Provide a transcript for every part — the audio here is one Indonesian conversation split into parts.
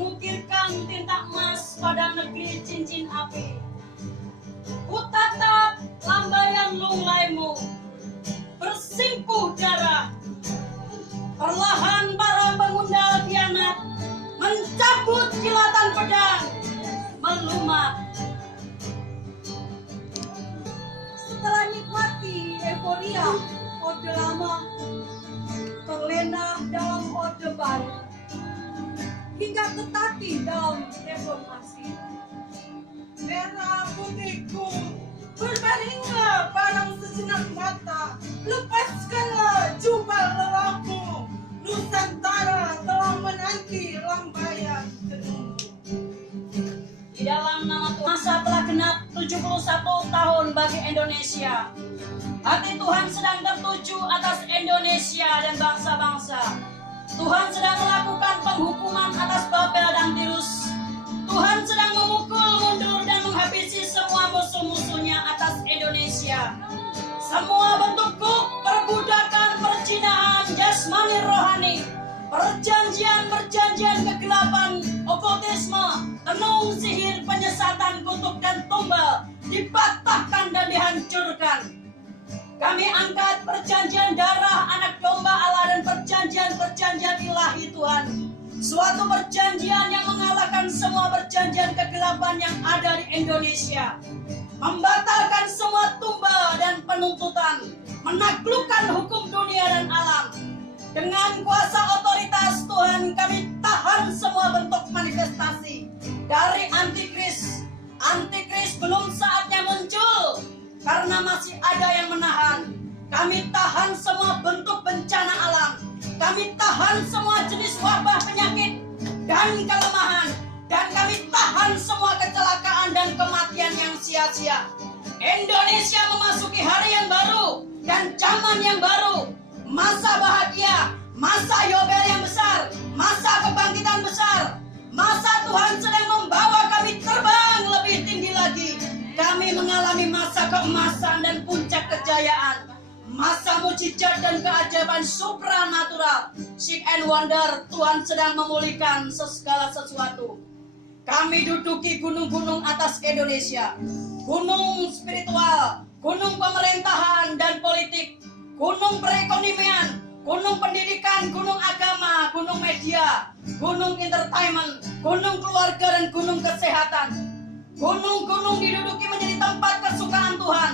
mengukirkan tinta emas pada negeri cincin api. Ku tatap lambaian lunglaimu, bersimpuh darah. Perlahan para pengundal kianat mencabut kilatan pedang, melumat. Setelah nikmati euforia Orde Lama, terlena dalam Orde Baru, hingga ketati dalam reformasi. Merah putihku, berbalinglah parang sejenak mata, lepaskanlah jubah lelahmu. Nusantara telah menanti lambaian tenungmu. Di dalam nama Tuhan, masa telah genap 71 tahun bagi Indonesia. Hati Tuhan sedang tertuju atas Indonesia dan bangsa-bangsa. Tuhan sedang melakukan penghukuman atas Babel dan Tirus. Tuhan sedang memukul mundur dan menghabisi semua musuh-musuhnya atas Indonesia. Semua bentuk perbudakan, perjinahan, jasmani rohani, perjanjian-perjanjian kegelapan, okultisme, tenung sihir, penyesatan, kutuk dan tumbal dipatahkan dan dihancurkan. Kami angkat perjanjian darah anak domba Allah dan perjanjian-perjanjian ilahi Tuhan. Suatu perjanjian yang mengalahkan semua perjanjian kegelapan yang ada di Indonesia. Membatalkan semua tumbal dan penuntutan. Menaklukkan hukum dunia dan alam. Dengan kuasa otoritas Tuhan kami tahan semua bentuk manifestasi dari antikris. Antikris belum saatnya muncul karena masih ada yang menahan. Kami tahan semua bentuk bencana alam. Kami tahan semua jenis wabah, penyakit dan kelemahan. Dan kami tahan semua kecelakaan dan kematian yang sia-sia. Indonesia memasuki hari yang baru dan zaman yang baru. Masa bahagia, masa yobel yang besar, masa kebangkitan besar. Masa Tuhan sedang membawa kami terbang lebih tinggi lagi. Kami mengalami masa keemasan dan puncak kejayaan. Masa mujizat dan keajaiban supranatural. Sign and wonder, Tuhan sedang memulihkan segala sesuatu. Kami duduki gunung-gunung atas Indonesia. Gunung spiritual, gunung pemerintahan dan politik, gunung perekonomian, gunung pendidikan, gunung agama, gunung media, gunung entertainment, gunung keluarga dan gunung kesehatan. Gunung-gunung diduduki menjadi tempat kesukaan Tuhan.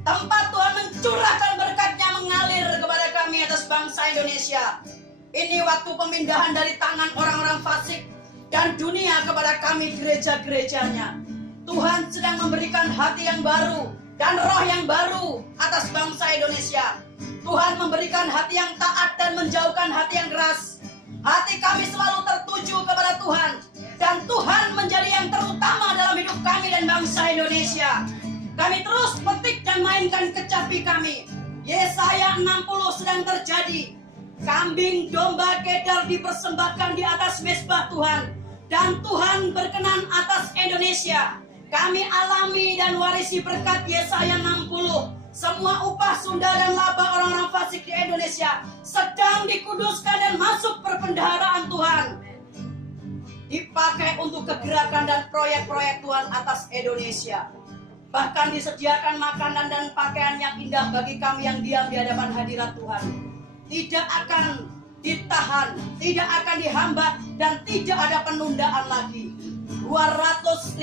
Tempat Tuhan mencurahkan berkat-Nya mengalir kepada kami atas bangsa Indonesia. Ini waktu pemindahan dari tangan orang-orang fasik dan dunia kepada kami gereja-gerejanya. Tuhan sedang memberikan hati yang baru dan roh yang baru atas bangsa Indonesia. Tuhan memberikan hati yang taat dan menjauhkan hati yang keras. Hati kami selalu tertuju kepada Tuhan. Dan Tuhan menjadi yang terutama dalam hidup kami dan bangsa Indonesia. Kami terus petik dan mainkan kecapi kami. Yesaya 60 sedang terjadi. Kambing domba kedar dipersembahkan di atas mezbah Tuhan. Dan Tuhan berkenan atas Indonesia. Kami alami dan warisi berkat Yesaya 60. Semua upah sunda dan laba orang-orang fasik di Indonesia sedang dikuduskan dan masuk perbendaharaan Tuhan. Dipakai untuk kegerakan dan proyek-proyek Tuhan atas Indonesia. Bahkan disediakan makanan dan pakaian yang indah bagi kami yang diam di hadapan hadirat Tuhan. Tidak akan ditahan, tidak akan dihambat, dan tidak ada penundaan lagi. 250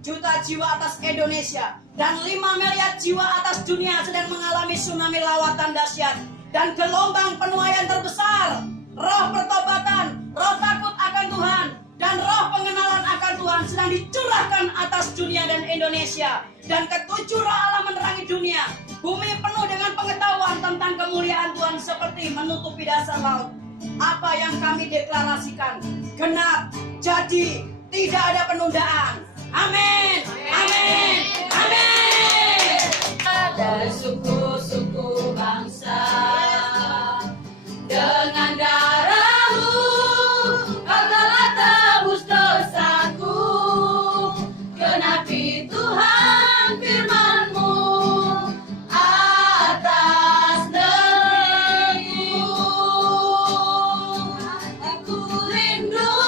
juta jiwa atas Indonesia dan 5 miliar jiwa atas dunia sedang mengalami tsunami lawatan dahsyat dan gelombang penuaian terbesar. Roh pertobatan, roh takut akan Tuhan, dan roh pengenalan akan Tuhan sedang dicurahkan atas dunia dan Indonesia. Dan ketujuh roh Allah menerangi dunia. Bumi penuh dengan pengetahuan tentang kemuliaan Tuhan seperti menutupi dasar laut. Apa yang kami deklarasikan genap, jadi, tidak ada penundaan. Amin, amin, amin. Dari suku-suku bangsa, dengan darahmu kau telah tebus dosaku. Genapi Tuhan firman-Mu atas negeriku. Aku rindu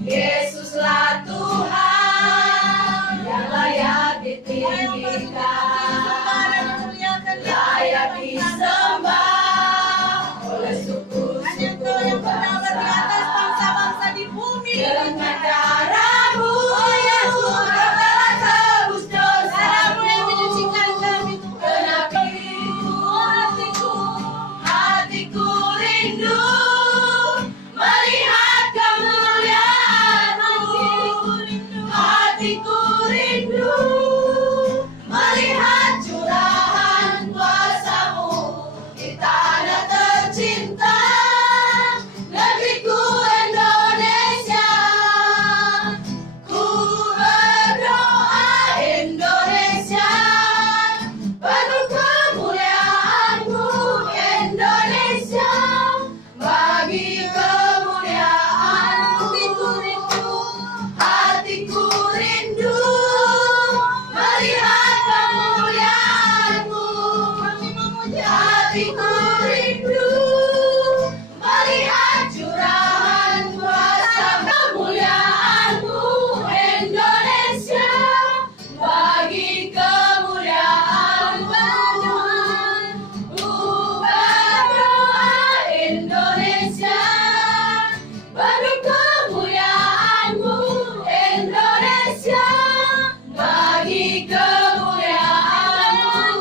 Yesuslah Tuhan yang layak ditinggikan, layak disembah oleh suku-suku bangsa. Dengan darah-Mu telah tebus dosaku. Kenapa hatiku rindu melihat kemuliaan-Mu. Hatiku rindu melihat curahan kuasa-Mu di tanah tercinta, negeriku Indonesia. Ku berdoa Indonesia, penuh kemuliaan-Mu Indonesia, bagi kemuliaan-Mu. Hatiku rindu melihat kemuliaan-Mu. Hatiku rindu melihat curahan kuasa kemuliaan-Mu Indonesia, bagi kemuliaan-Mu. Ku berdoa Indonesia, penuh kemuliaan-Mu Indonesia, bagi kemuliaan-Mu.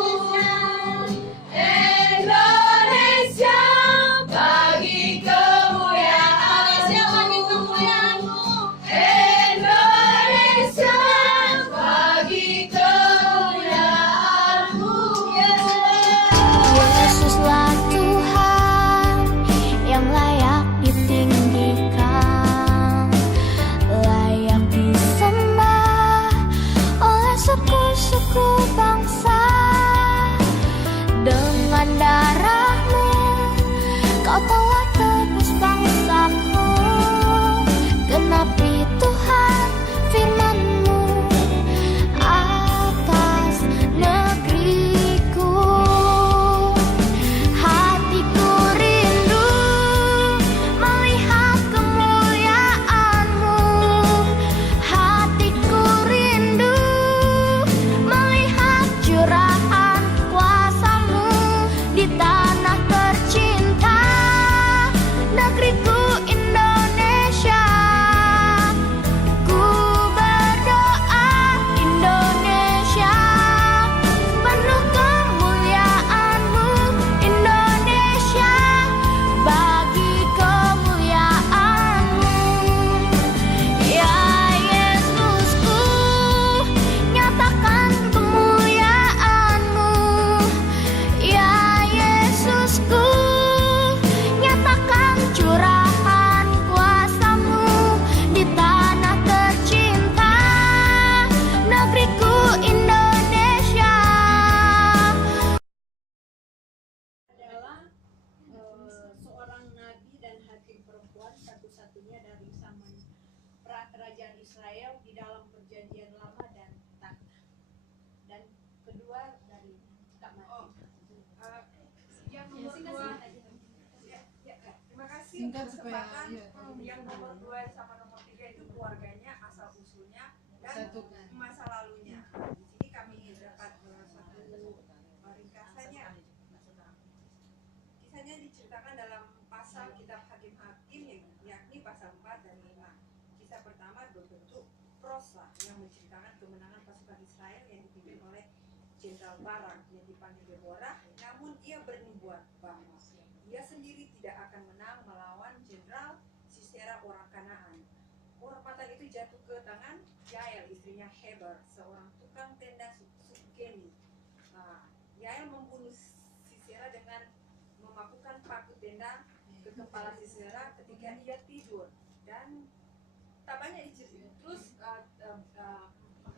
Indonesia, bagi kemuliaan-Mu. Indonesia, bagi kemuliaan-Mu. Yesuslah Tuhan yang layak ditinggikan, layak disembah oleh suku-suku bangsa. Dengan darah-Mu Kau telah tebus bangsaku. Genapi Tuhan firman-Mu atas negeriku. Hatiku rindu melihat kemuliaan-Mu. Hatiku rindu melihat curahan kuasa-Mu di tanah tercinta, negeriku Indonesia. Ku berdoa Indonesia, penuh kemuliaan-Mu Indonesia, bagi kemuliaan-Mu. Ya Yesusku, nyatakan kemuliaan-Mu. Ya Yesusku, nyatakan curahan kuasa-Mu di tanah tercinta, negeriku Indonesia. Adalah seorang nabi dan hakim perempuan satu-satunya dari zaman kerajaan Israel di dalam perjanjian lama dan tanah. Dan kedua dari Kak Mati. Yang nomor dua, terima kasih Singkat untuk supaya, kesempatan. iya. Yang nomor 2 sama nomor 3 itu keluarganya, asal usulnya dan Satu. masa lalunya. Di sini kami dapat satu ringkasannya. Kisahnya diceritakan dalam pasal kitab Hakim-Hakim, yakni pasal 4 dan 5. Kisah pertama berbentuk prosa yang menceritakan kemenangan pasukan Israel yang dipimpin oleh Jenderal Barak yang dipanggil Deborah, namun ia bernubuat bahwa ia sendiri tidak akan menang melawan Jenderal Sisera orang Kanaan. Kehormatan itu jatuh ke tangan Yael, istrinya Heber, seorang tukang tenda suku Keni. Yael membunuh Sisera dengan memakukan paku tenda ke kepala Sisera ketika ia tidur, dan tak banyak terus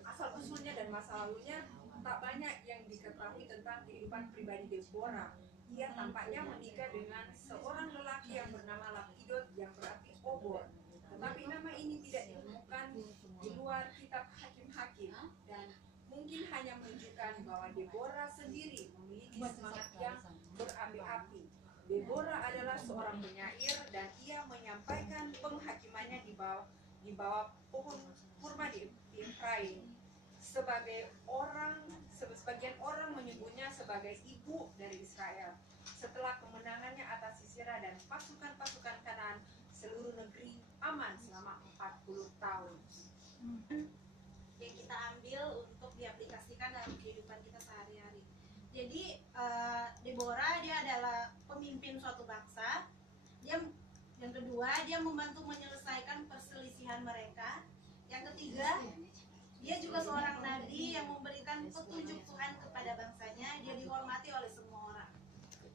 asal usulnya dan masa lalunya tak banyak yang diketahui tentang kehidupan pribadi Deborah. Ia tampaknya menikah dengan seorang lelaki yang bernama Lapidot, yang berarti obor. Tetapi nama ini tidak ditemukan di luar kitab Hakim-Hakim, dan mungkin hanya menunjukkan bahwa Deborah sendiri memiliki semangat yang berapi-api. Deborah adalah seorang penyair dan ia menyampaikan penghakimannya di di bawah pohon kurma di Efraim. Sebagian orang menyebutnya sebagai ibu dari Israel. Setelah kemenangannya atas Sisera dan pasukan-pasukan Kanaan, seluruh negeri aman selama 40 tahun. Yang kita ambil untuk diaplikasikan dalam kehidupan kita sehari-hari. Jadi Deborah dia adalah pemimpin suatu bangsa. Yang kedua, dia membantu menyelesaikan perselisihan mereka. Yang ketiga, dia juga seorang nabi yang memberikan petunjuk Tuhan kepada bangsanya. Dia dihormati oleh semua orang.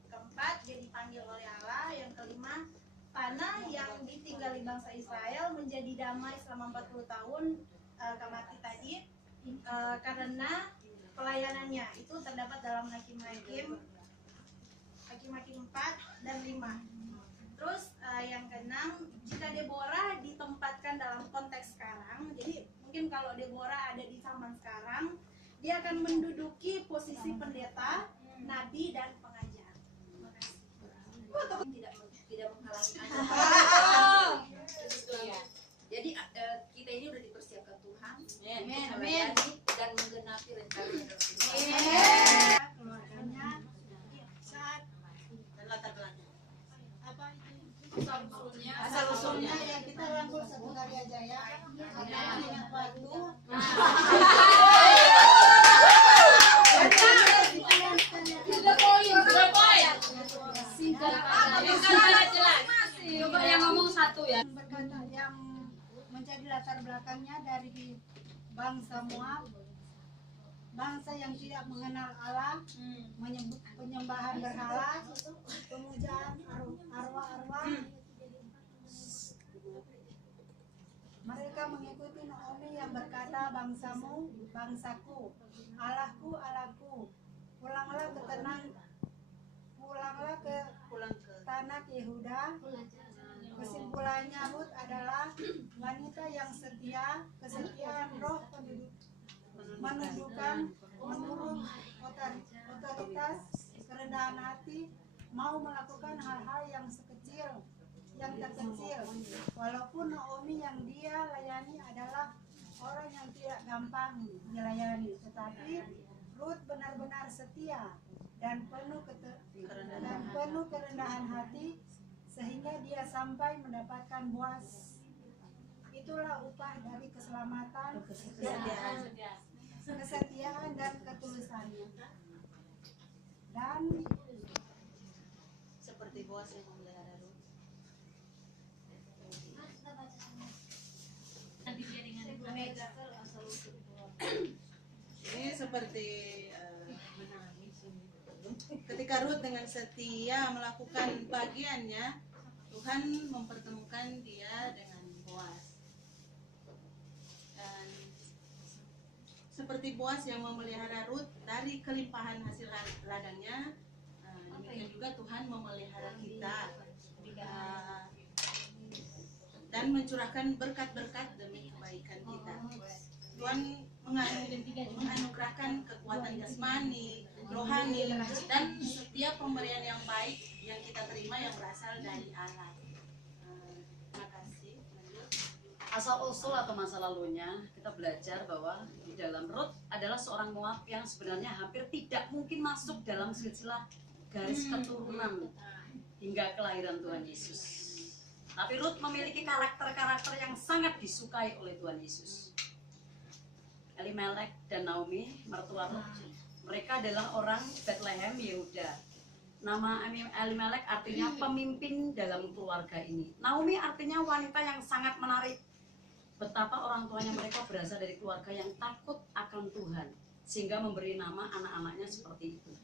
Keempat, dia dipanggil oleh Allah. Yang kelima, tanah yang ditinggali bangsa Israel menjadi damai selama 40 tahun Kamati tadi karena pelayanannya. Itu terdapat dalam Hakim-Hakim 4 dan 5. Terus yang keenam, jika Deborah ditempatkan dalam konteks sekarang, jadi mungkin kalau Deborah ada di zaman sekarang, dia akan menduduki posisi pendeta, nabi, dan pengajar. Terima kasih. Tidak menghalangi Anda. Jadi kita ini sudah dipersiapkan Tuhan untuk melayani dan menggenapi rencana Tuhan. Keluarganya saat Dan latar belakang. apa itu? Asal usulnya Ya kita rangkul satu karya jaya. Ada dengan waktu. Coba yang ngomong satu ya. Berkata yang menjadi latar belakangnya dari bangsa Moab, bangsa yang tidak mengenal Allah, menyembah penyembahan berhala, pemujaan arwah-arwah. Mereka mengikuti Naomi yang berkata, bangsamu, bangsaku, Allahku, Allahku. Pulanglah ke tanah Yehuda. Kesimpulannya Ruth adalah wanita yang setia, kesetiaan roh menurut otoritas, kerendahan hati, mau melakukan hal-hal yang terkecil. Walaupun Naomi yang dia layani adalah orang yang tidak gampang dilayani, tetapi Ruth benar-benar setia dan penuh kerendahan hati sehingga dia sampai mendapatkan Boaz. Itulah upah dari keselamatan, kesetiaan dan ketulusannya. Dan seperti Boaz yang memelihara Ruth. Ini seperti ketika Ruth dengan setia melakukan bagiannya, Tuhan mempertemukan dia dengan Boaz. Dan seperti Boaz yang memelihara Ruth dari kelimpahan hasil ladangnya, demikian juga Tuhan memelihara kita dan mencurahkan berkat-berkat demi kebaikan kita. Tuhan menganugerahkan kekuatan jasmani, rohani, dan setiap pemberian yang baik yang kita terima yang berasal dari Allah. Terima kasih. Asal usul atau masa lalunya kita belajar bahwa di dalam Ruth adalah seorang Moab yang sebenarnya hampir tidak mungkin masuk dalam silsilah garis keturunan hingga kelahiran Tuhan Yesus. Tapi Ruth memiliki karakter-karakter yang sangat disukai oleh Tuhan Yesus. Elimelek dan Naomi, mertua Ruth, mereka adalah orang Bethlehem, Yehuda. Nama Elimelek artinya pemimpin dalam keluarga ini. Naomi artinya wanita yang sangat menarik. Betapa orang tuanya mereka berasal dari keluarga yang takut akan Tuhan, sehingga memberi nama anak-anaknya seperti itu.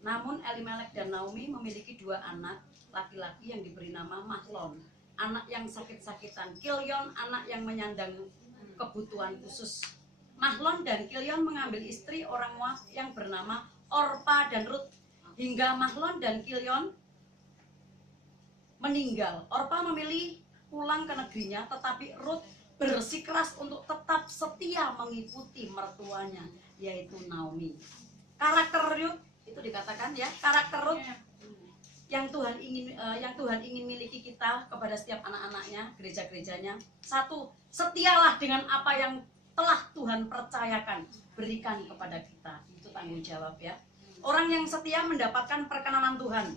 Namun Elimelek dan Naomi memiliki dua anak laki-laki yang diberi nama Mahlon, anak yang sakit-sakitan, Kilion, anak yang menyandang kebutuhan khusus. Mahlon dan Kilion mengambil istri orang Moab yang bernama Orpa dan Ruth, hingga Mahlon dan Kilion meninggal. Orpa memilih pulang ke negerinya, tetapi Ruth bersikeras untuk tetap setia mengikuti mertuanya, yaitu Naomi. Karakter Ruth itu dikatakan ya, karakter Ruth yang Tuhan ingin miliki kita kepada setiap anak-anaknya, gereja-gerejanya. Satu, setialah dengan apa yang telah Tuhan percayakan, berikan kepada kita. Itu tanggung jawab ya. Orang yang setia mendapatkan perkenanan Tuhan.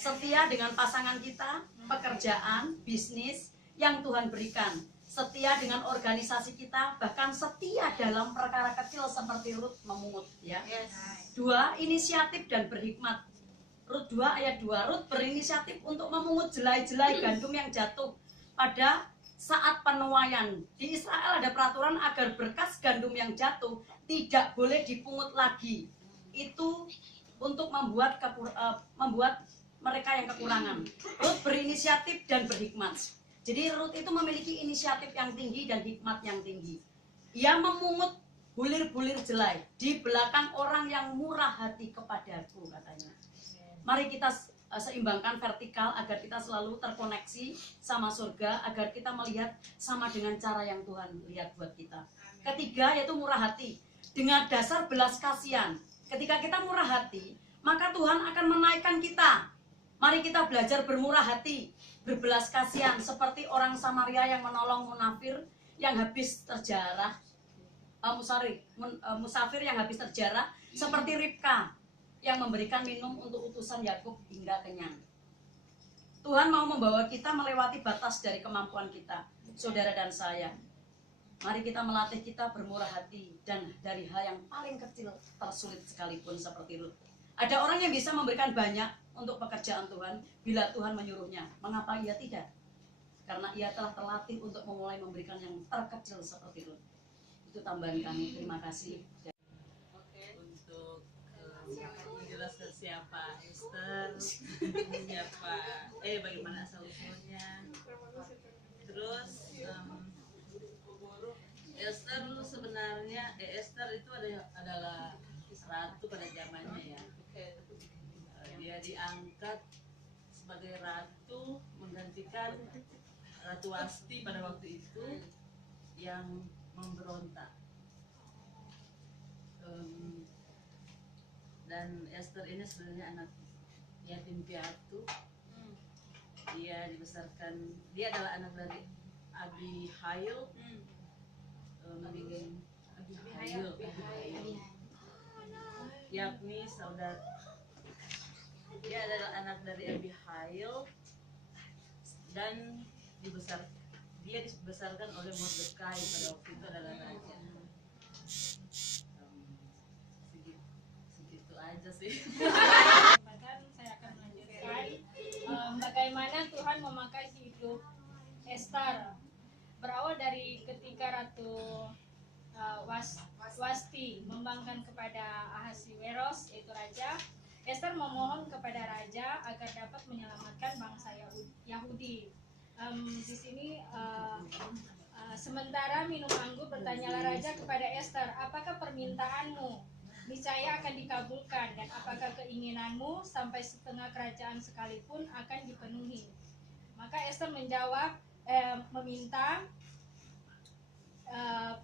Setia dengan pasangan kita, pekerjaan, bisnis yang Tuhan berikan. Setia dengan organisasi kita, bahkan setia dalam perkara kecil seperti Rut memungut ya. 2, inisiatif dan berhikmat. Rut 2 ayat 2, Rut berinisiatif untuk memungut jelai-jelai gandum yang jatuh pada saat penuaian. Di Israel ada peraturan agar berkas gandum yang jatuh tidak boleh dipungut lagi. Itu untuk membuat mereka yang kekurangan. Rut berinisiatif dan berhikmat. Jadi Rut itu memiliki inisiatif yang tinggi dan hikmat yang tinggi. Ia memungut bulir-bulir jelai di belakang orang yang murah hati kepadaku, katanya. Mari kita seimbangkan vertikal agar kita selalu terkoneksi sama surga, agar kita melihat sama dengan cara yang Tuhan lihat buat kita. Ketiga yaitu murah hati. Dengan dasar belas kasihan. Ketika kita murah hati, maka Tuhan akan menaikkan kita. Mari kita belajar bermurah hati, berbelas kasihan seperti orang Samaria yang menolong munafir yang habis terjarah, musafir yang habis terjarah, seperti Ribka yang memberikan minum untuk utusan Yakub hingga kenyang. Tuhan mau membawa kita melewati batas dari kemampuan kita, saudara dan saya. Mari kita melatih kita bermurah hati dan dari hal yang paling kecil tersulit sekalipun seperti Rut. Ada orang yang bisa memberikan banyak untuk pekerjaan Tuhan bila Tuhan menyuruhnya. Mengapa ia tidak? Karena ia telah terlatih untuk memulai memberikan yang terkecil seperti Rut. Itu tambahan kami. Terima kasih. Untuk menjelaskan siapa Esther, siapa bagaimana asal usulnya. Terus Esther sebenarnya Esther itu adalah ratu pada zamannya ya. Dia diangkat sebagai ratu menggantikan Ratu Wasti pada waktu itu yang memberontak. Dan Esther ini sebenarnya anak yatim piatu. Dia dibesarkan, dia adalah anak dari Abihail. Yakni saudara, dia adalah anak dari Abihail dan dia dibesarkan oleh Mordekai pada waktu itu adalah raja. Segitu aja sih. Saya akan melanjutkan bagaimana Tuhan memakai hidup Esther. Berawal dari ketika Ratu Wasti membangkang kepada Ahasiweros, yaitu raja. Esther memohon kepada raja agar dapat menyelamatkan bangsa Yahudi. Di sini sementara minum anggur, bertanyalah raja kepada Esther, apakah permintaanmu niscaya akan dikabulkan, dan apakah keinginanmu sampai setengah kerajaan sekalipun akan dipenuhi. Maka Esther menjawab, meminta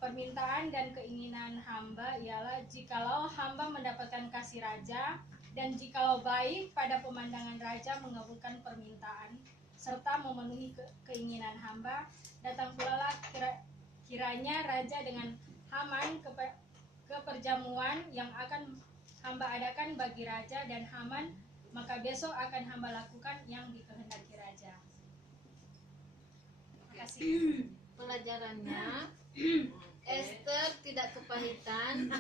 permintaan dan keinginan hamba ialah jikalau hamba mendapatkan kasih raja, dan jikalau baik pada pemandangan raja mengabulkan permintaan serta memenuhi keinginan hamba, datang pula kiranya raja dengan Haman ke perjamuan yang akan hamba adakan bagi raja dan Haman, maka besok akan hamba lakukan yang dikehendaki raja. Terima kasih. Pelajarannya, Esther tidak kepahitan.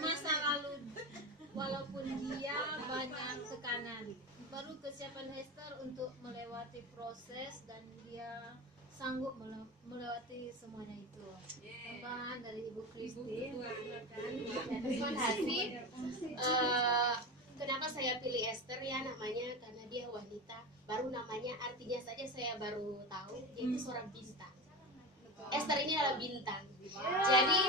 Masa lalu, walaupun dia banyak tekanan, baru kesiapan Esther untuk melewati proses dan dia sanggup melewati semuanya itu. Tambahan dari Ibu Kristi. Terima kasih. Kenapa saya pilih Esther ya, namanya karena dia wanita. Baru namanya artinya saja saya baru tahu dia itu seorang bintang. Esther ini adalah bintang. Jadi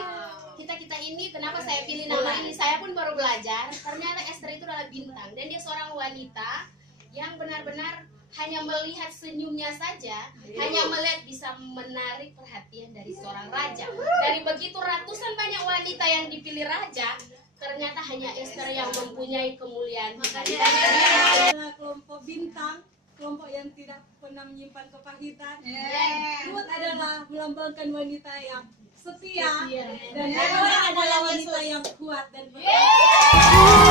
kita ini kenapa saya pilih nama ini, saya pun baru belajar. Ternyata Esther itu adalah bintang dan dia seorang wanita yang benar-benar hanya melihat senyumnya saja, hanya melihat bisa menarik perhatian dari seorang raja. Dari begitu ratusan banyak wanita yang dipilih raja, ternyata hanya Esther yang mempunyai kemuliaan. Adalah kelompok bintang, kelompok yang tidak pernah menyimpan kepahitan. Ruth adalah melambangkan wanita yang setia, dan Deborah adalah wanita yang kuat dan berani.